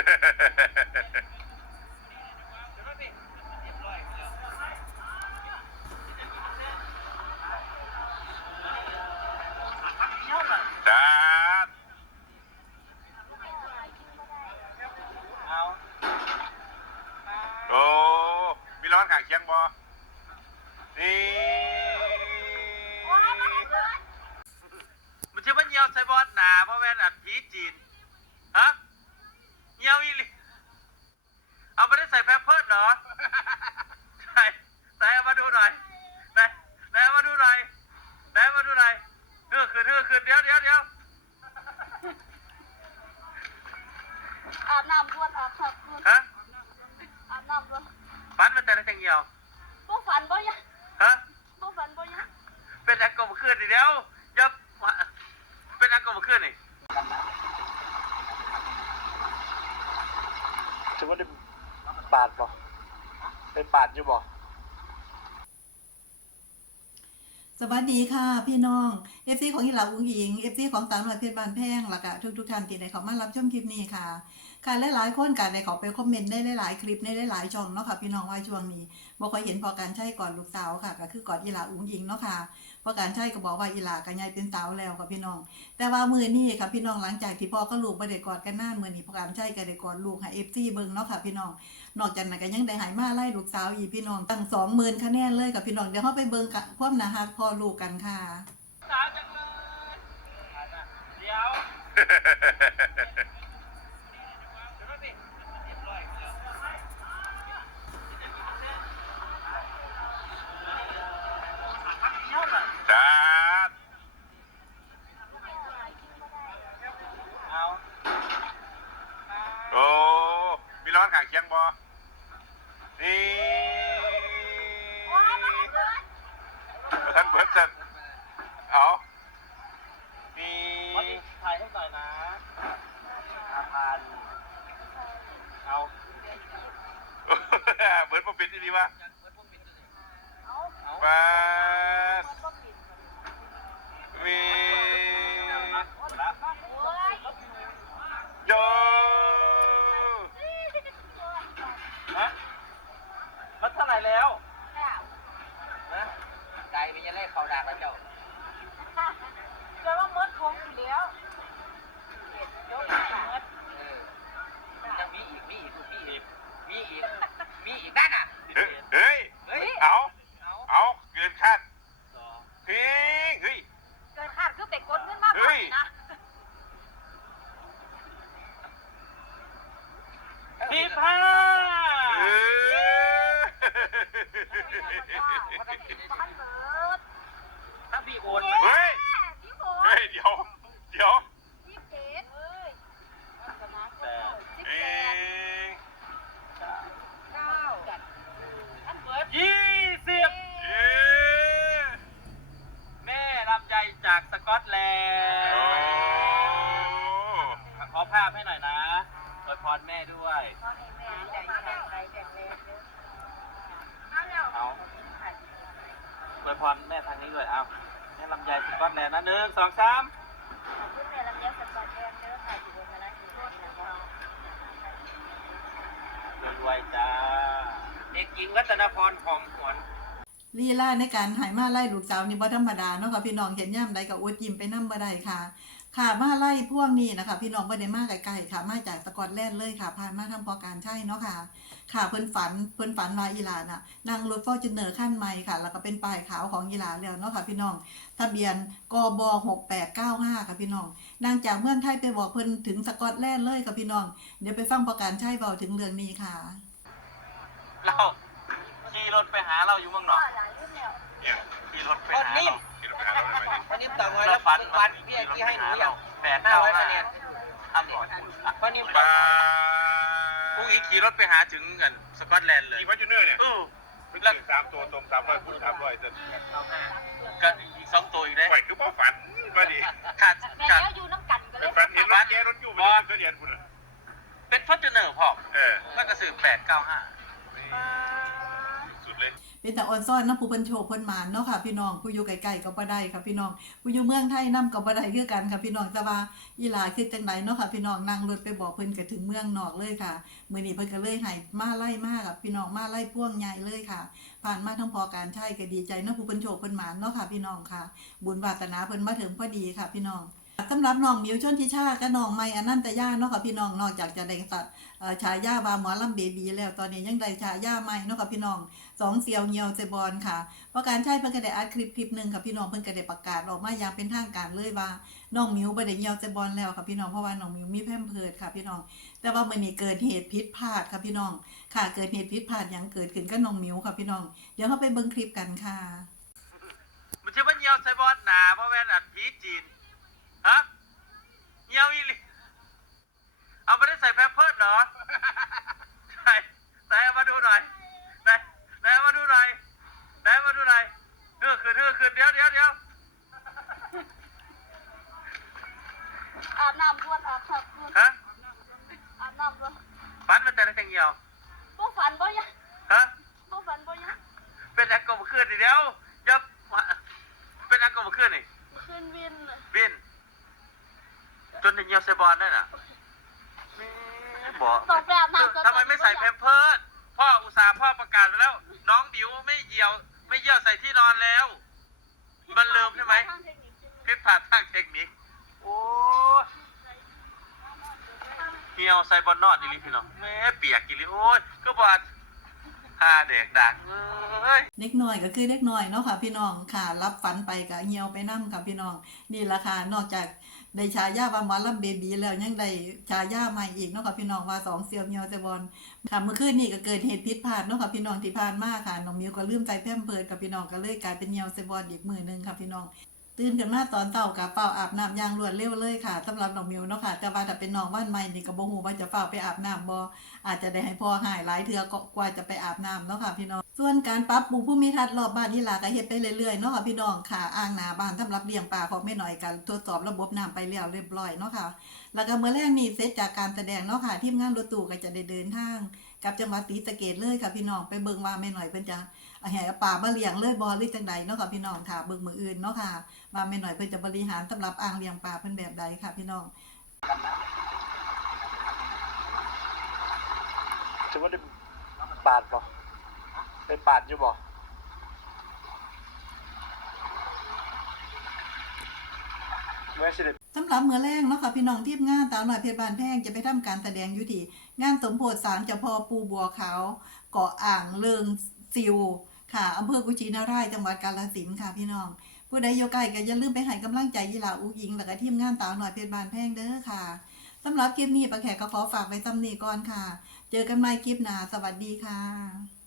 จ้าโอ้ มีร้อนขางเคียงบ่นี่มันชื่อว่าเยียวไซบอสหนาเพราะแม่นอัดผีจีน ฮะเยียวอีหลิเอาไม่ได้ใส่แพม เพิร์ดเหรอไหนไหนเอามาดูหน่อยไหนไหนเอามาดูหน่อยไหนเอามาดูหน่อยเฮือคืนเฮือคืนเดี๋ยวเดี๋ยวเดี๋ยวอาบน้ำรวนอาบน้ำรวนฮะอาบน้ำรวนฟันมันแต่ละจังเหี่ยวพวกฝันบ่ยังฮะพวกฝันบ่ยังเป็นอันกบขึ้นอีกแล้วยับเป็นอันกบขึ้นนี่จะว่าได้ ปาดบ่ได้ปาดอยู่บ่สวัสดีค่ะพี่น้อง FC ของอีหลาอุ้งหญิง FC ของตามหน่วยเพชรบานแพงแล้วก็ทุกทุกท่านที่ได้เข้ามารับชมคลิปนี้ค่ะค่ะหลายๆคนก็ได้เข้าไปคอมเมนต์ได้หลายๆคลิปในหลายๆช่องเนาะค่ะพี่น้องว่าช่วงนี้บ่ค่อยเห็นพอการใช้ก่อนลูกสาวค่ะ ก็คือก่อนอีหลาอุ้งหญิงเนาะค่ะ พอการใช้ก็บอกว่าอีหลาก็ใหญ่เป็นสาวแล้วค่ะพี่น้อง แต่ว่ามือนี้ค่ะพี่น้องหลังจากที่พ่อกับลูกบ่ได้กอดกันนานมือนี้พอการใช้ก็ได้กอดลูกให้ FC เบิ่งเนาะค่ะพี่น้อง นอกจากนั้นก็ยังได้หายมาไล่ลูกสาวอีพี่น้องตั้งสองหมื่นคะแนนเลยกับพี่น้องเดี๋ยวเราไปเบิ่งกับความนาฮักพอลูกกันค่ะ เดี๋ยวเดี๋ยวไป จ้า เอา โอ้มีร้ อนขางเคียงบ่นี่ท่านเบิร์ดสันเอานี่ถ่ายให้หน่อยนะอาพานเอาเบิร์ดบ่ป็นที่ดีวะเอาเอามามันบ่ปิดมีละ โย ฮะมันเท่าไหร่แล้ว แล้ว นะ ใจเป็นยังไงเขาด่ากันเจ้า เดี๋ยวว่าหมดของอยู่แล้วเดี๋ยวมาหมด เออยังมีอีก มีอีกมีอีก มีอีก มีอีกด้านอะ เฮ้ยเฮ้ย เอา เอา เอาเกินคาด สอง เฮ้ยเฮ้ย เกินคาดคือไปกดเงินมา เฮ้ ก่อน ย นะ สิ บห้าเออบ้านเบิดถ้าพี่โอน เฮ้ยพี่โบเฮ้ยเดี๋ยวเดี๋ยว ยี่สิบเจ็ดเอ้ยชนะ แปด สิบ เอ แปด ง เก้าอันเบิด ยี่สิบ เย้ แม่ลำใจจากสกอตแลน โอ้ ด์ขอภาพให้หน่อยนะอวยพรแม่ด้วย ตอนนี้แม่ใจแข็งใจแข็งแรง เด้อาแล้วเอาอวยพรแม่ทางนี้ด้วยเอาแม่ลำใจสกอตแลนด์นะหนึ่งสองสามแม่ลำเลียงสปอร์ตแดงเด้อค่ะอยู่บนมาแล้วคือรถแล้วก็รวยจ้า เด็กหญิงรัตนพรหอมหวนลีลาในการหายมาไล่ลูกสาวนี่บ่ธรรมดาเนาะค่ะพี่น้องเห็นย่ำใดก็อวดยิ้มไปนำบ่ได้ค่ะ ค่ะมาไล่พวกนี้นะคะ พี่น้องบ่ได้มาไกลๆค่ะ มาจากสกอตแลนด์เลยค่ะผ่านมาทำพอการใช่เนาะค่ะ ค่ะเพิ่นฝันเพิ่นฝันว่าอีหลาน่ะนั่งรถฟอร์จูเนอร์คันใหม่ค่ะ แล้วก็เป็นป้ายขาวของอีหลาแล้วเนาะค่ะ พี่น้องทะเบียนกบ6895ค่ะพี่น้องนางจากเมืองไทยไปบอกเพิ่นถึงสกอตแลนด์เลยค่ะพี่น้อง เดี๋ยวไปฟังพอการใช่เบาถึงเรื่องนี้ค่ะ เราขี่รถไปหาเราอยู่เมืองนอกหลายรุ่นแล้วเนี่ยขี่รถไปคนหานิ่มเรา วันนี้ต่างวันแล้วฝันวันพี่ไอ้ที่ให้หนูอย่างแปดห้าเก้าร้อยห้คะแนนทำก่อนวันนี้มาผู้อีกขี่รถไปหาถึงเงินสกอตแลนด์เลยอีวัตยูเนอร์เนี่ยเออเพิ่งถึงสามตัวตรงสามร้อยคูณสามร้อยเอาห้าก็อีกสองตัวอีกได้ไหวคือพ่อฝันมาดิขาดขาดอยู่น้ำกันกันเลยฝันเห็นรถแกรถอยู่บนเครื่องเรียนคุณเป็นฟอร์จูเนอร์พอเออมันก็สื่อแปดเก้าห้า เลยเป็นแต่ออนซ่อนน้ำผู้เพิ่นโชคเพิ่นหมานเนาะค่ะพี่น้องผู้อยู่ไกลๆก็บ่ได้ค่ะพี่น้องผู้อยู่เมืองไทยนํก็บ่ได้คือกันค่ะพี่น้องแต่ว่าอีหลาคิดจังไดเนาะค่ะพี่น้องนั่งรถไปบอกเพิ่นก็ถึงเมืองนอกเลยค่ะมื้อนี้เพิ่นก็เลยให้มาไล่มากับพี่น้องมาไล่พ่วงใหญ่เลยค่ะ ผ่านมาทั้งพอการใช้ก็ดีใจนาะผู้เพิ่นโชคเพิ่นหมานเนาะค่ะพี่น้องค่ะ บุญวาสนาเพิ่นมาถึงพอดีค่ะพี่น้อง สำหรับน้องมิวชนทิชากับน้องไม้อนันตย่าเนาะค่ะพี่น้องนอกจากจะได้สัตว์เอ่อฉายาบาหมอลำเบบีแล้วตอนนี้ยังได้ฉายาใหม่เนาะค่ะพี่น้องสองเสียวเหี่ยวเซบอลค่ะเพราะการใช้เพิ่นก็ได้อัดคลิปคลิปหนึ่งค่ะพี่น้องเพิ่นก็ได้ประกาศออกมาอย่างเป็นทางการเลยว่าน้องมิวบ่ได้เหี่ยวเซบอลแล้วค่ะพี่น้องเพราะว่าน้องมิวมีแพมเพิร์ดค่ะพี่น้อง แต่ว่ามื้อนี้เกิดเหตุผิดพลาดค่ะพี่น้องค่ะ เกิดเหตุผิดพลาดหยังเกิดขึ้นกับน้องมิวค่ะพี่น้องเดี๋ยวเราไปเบิ่งคลิปกันค่ะ มันชื่อว่าเหี่ยวใส่บอสหนาเพราะแว่นอัดผีจีน เหี่ยวอีหลีเอาไม่ได้ใส่แพมเพิร์ดเหรอ ใส่ใส่เอามาดูหน่อยไหนไหนเอามาดูหน่อยไหนเอามาดูหน่อยเฮือคืนเฮือคืนเดี๋ยวเดี๋ยวเดี๋ยวอาบน้ำด่วนอาบน้ำด่วนฮะอาบน้ำด่วนฟันมันแต่ละแข่งเหี่ยวบ่ฝันบ่ยังฮะบ่ฝันบ่ยังเป็นแอลกอฮอล์ขึ้นอีกแล้วยับเป็นแอลกอฮอล์ขึ้นนี่ คืนวิน บิน จนถึง เหี่ยวใส่บอลได้น่ะแม่บอกต้องไปอาบน้ำก่อนทำไมไม่ใส่แพมเพิร์ดพ่ออุตส่าห์พ่อประกาศไปแล้ว น้องบิวไม่เหี่ยว ไม่เยี่ยวใส่ที่นอนแล้ว มันลืมใช่ไหมทางเทคนิคใช่ไหมผิดพลาดทางเทคนิคโอ้เหี่ยวใส่บอลนอดอีหลิพี่น้องแม่เปียกอีหลิโอ้ยก็บอดหาเด็กดังเอ้ยเด็กน้อยก็คือเด็กน้อยเนาะค่ะพี่น้องค่ะ รับฝันไปก็เหี่ยวไปนํค่ะพี่น้องนี่ราคานอกจาก ได้ฉายาว่าหมอลำเบบีแล้วยังได้ฉายาใหม่อีกเนาะค่ะพี่น้องว่าสองเสียวเหี่ยวเซบอลค่ะเมื่อคืนนี้ก็เกิดเหตุผิดพลาดเนาะค่ะพี่น้องที่ผ่านมาค่ะน้องมิวก็ลืมใส่แพมเพิดกับพี่น้องก็เลยกลายเป็นเหี่ยวเซบอลอีกมือหนึงค่ะพี่น้องตื่นขึ้นมาตอนเช้ากับเฝ้าอาบน้ำยางรวดเร็วเลยค่ะสำหรับน้องมิวเนาะค่ะแต่ว่าถ้าเป็นน้องวันใหม่นี่ก็บ่ฮู้ว่าจะเฝ้าไปอาบน้ำบ่อาจจะได้ให้พ่อหายหลายเทื่อก็กว่าจะไปอาบน้ำเนาะค่ะพี่น้อง ส่วนการปรับปรุงภูมิทัศน์รอบบ้านนี่หล่ะก็เฮ็ดไปเรื่อยๆเนาะค่ะพี่น้องค่ะอ่างนาบ้านสำหรับเลี้ยงปลาของแม่หน่อยกันตรวจสอบระบบน้ำไปแล้วเรียบร้อยเนาะค่ะ แล้วก็เมื่อแรกนี่เสร็จจากการแสดงเนาะค่ะทีมงานรถตู้ก็จะได้เดินทางกับจังหวัดศรีสะเกษเลยค่ะพี่น้องไปเบิ่งว่าแม่หน่อยเพิ่นจะเอาให้เอาปลามาเลี้ยงเลยบ่หรือจังใดเนาะค่ะพี่น้องค่ะเบิ่งมืออื่นเนาะค่ะว่าแม่หน่อยเพิ่นจะบริหารสำหรับอ่างเลี้ยงปลาเพิ่นแบบใดค่ะพี่น้องจะว่าได้ปาดบ่ ได้ปาดอยู่บ่แม่สิได้สำหรับมื้อแรกเนาะค่ะพี่น้องทีมงานตาวหน่อยเพชรบานแพงจะไปทำการแสดงอยู่ที่งานสมโพธิสารเจ้าพ่อปูบัวขาวเกาะอ่างเลิงซิวค่ะอำเภอกุชินารายจังหวัดกาฬสินธุ์ค่ะพี่น้อง ผู้ใดอยู่ใกล้ก็อย่าลืมไปให้กำลังใจยีหลาอุกหญิงแล้วก็ทีมงานตาวหน่อยเพชรบานแพงเด้อค่ะสำหรับคลิปนี้ป้าแขกก็ขอฝากไว้ซ้ำนี้ก่อนค่ะ เจอกันใหม่คลิปหน้าสวัสดีค่ะ